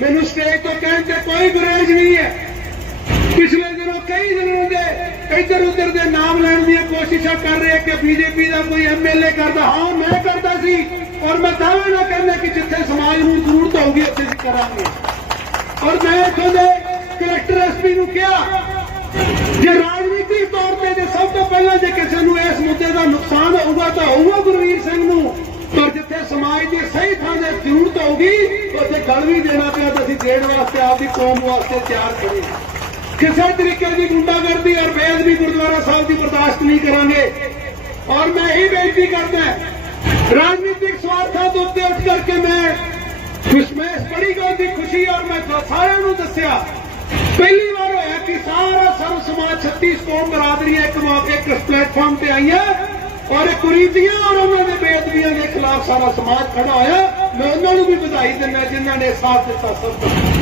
ਮੈਨੂੰ ਸਟੇਜ ਤੋਂ ਕਹਿਣ ਤੇ ਕੋਈ ਗੁਰੇਜ ਨਹੀਂ ਹੈ। ਪਿਛਲੇ ਦਿਨੋਂ ਕਈ ਦਿਨਾਂ ਦੇ ਇੱਧਰ ਉੱਧਰ ਦੇ ਨਾਮ ਲੈਣ ਦੀਆਂ ਕੋਸ਼ਿਸ਼ਾਂ ਕਰ ਰਹੇ ਕਿ ਬੀਜੇਪੀ ਦਾ ਕੋਈ ਐਮਐਲਏ ਕਰਦਾ। ਹਾਂ, ਮੈਂ ਕਰਦਾ ਸੀ ਔਰ ਮੈਂ ਦਾਅਵਾ ਨਾ ਕਰਨਾ ਕਿ ਜਿੱਥੇ ਸਮਾਜ ਨੂੰ ਜ਼ਰੂਰਤ ਹੋਊਗੀ ਉੱਥੇ ਅਸੀਂ ਕਰਾਂਗੇ। ਔਰ ਮੈਂ ਇੱਥੋਂ ਦੇ ਕਲੈਕਟਰ ਐਸਪੀ ਨੂੰ ਕਿਹਾ ਜੇ ਰਾਜਨੀਤਿਕ ਤੌਰ ਤੇ ਜੇ ਸਭ ਤੋਂ ਪਹਿਲਾਂ ਜੇ ਕਿਸੇ ਨੂੰ ਇਸ ਮੁੱਦੇ ਦਾ ਨੁਕਸਾਨ ਹੋਊਗਾ ਤਾਂ ਹੋਊਗਾ ਗੁਰਵੀਰ ਸਿੰਘ ਨੂੰ ਪਰ ਜਿੱਥੇ ਸਮਾਜ ਦੀ ਸਹੀ ਥਾਂ ਤੇ ਜ਼ਰੂਰਤ ਹੋਊਗੀ, ਉੱਥੇ ਗੱਲ ਵੀ ਦੇਣਾ ਪਿਆ ਤਾਂ ਅਸੀਂ ਦੇਣ ਵਾਸਤੇ ਆਪਦੀ ਕੌਮ ਵਾਸਤੇ ਤਿਆਰ ਖੜੇ ਕਿਸੇ ਤਰੀਕੇ ਦੀ ਗੁੰਡਾਗਰਦੀ ਔਰ ਬੇਅਦਬੀ ਗੁਰਦੁਆਰਾ ਸਾਹਿਬ ਦੀ ਬਰਦਾਸ਼ਤ ਨਹੀਂ ਕਰਾਂਗੇ। ਔਰ ਮੈਂ ਇਹ ਬੇਨਤੀ ਕਰਦਾ ਰਾਜਨੀਤਿਕ ਸਵਾਰਥਾਂ ਤੋਂ ਉੱਤੇ ਉੱਠ ਕਰਕੇ ਮੈਂ ਖੁਸ਼ਮੇਸ਼ ਬੜੀ ਗੱਲ ਦੀ ਖੁਸ਼ੀ ਔਰ ਮੈਂ ਸਾਰਿਆਂ ਨੂੰ ਦੱਸਿਆ, ਪਹਿਲੀ ਵਾਰ ਹੋਇਆ ਕਿ ਸਾਰਾ ਸਰਵ ਸਮਾਜ 36 ਕੌਮ ਬਰਾਦਰੀਆਂ ਇੱਕ ਮੌਕੇ ਇੱਕ ਪਲੇਟਫਾਰਮ ਤੇ ਆਈਆਂ ਔਰ ਕੁਰੀਤੀਆਂ ਔਰ ਉਹਨਾਂ ਦੇ ਬੇਅਦਬੀਆਂ ਸਾਰਾ ਸਮਾਜ ਖੜਾ ਹੋਇਆ। ਮੈਂ ਉਹਨਾਂ ਨੂੰ ਵੀ ਵਧਾਈ ਦਿੰਦਾ ਜਿਨ੍ਹਾਂ ਨੇ ਸਾਥ ਦਿੱਤਾ ਸਭ ਦਾ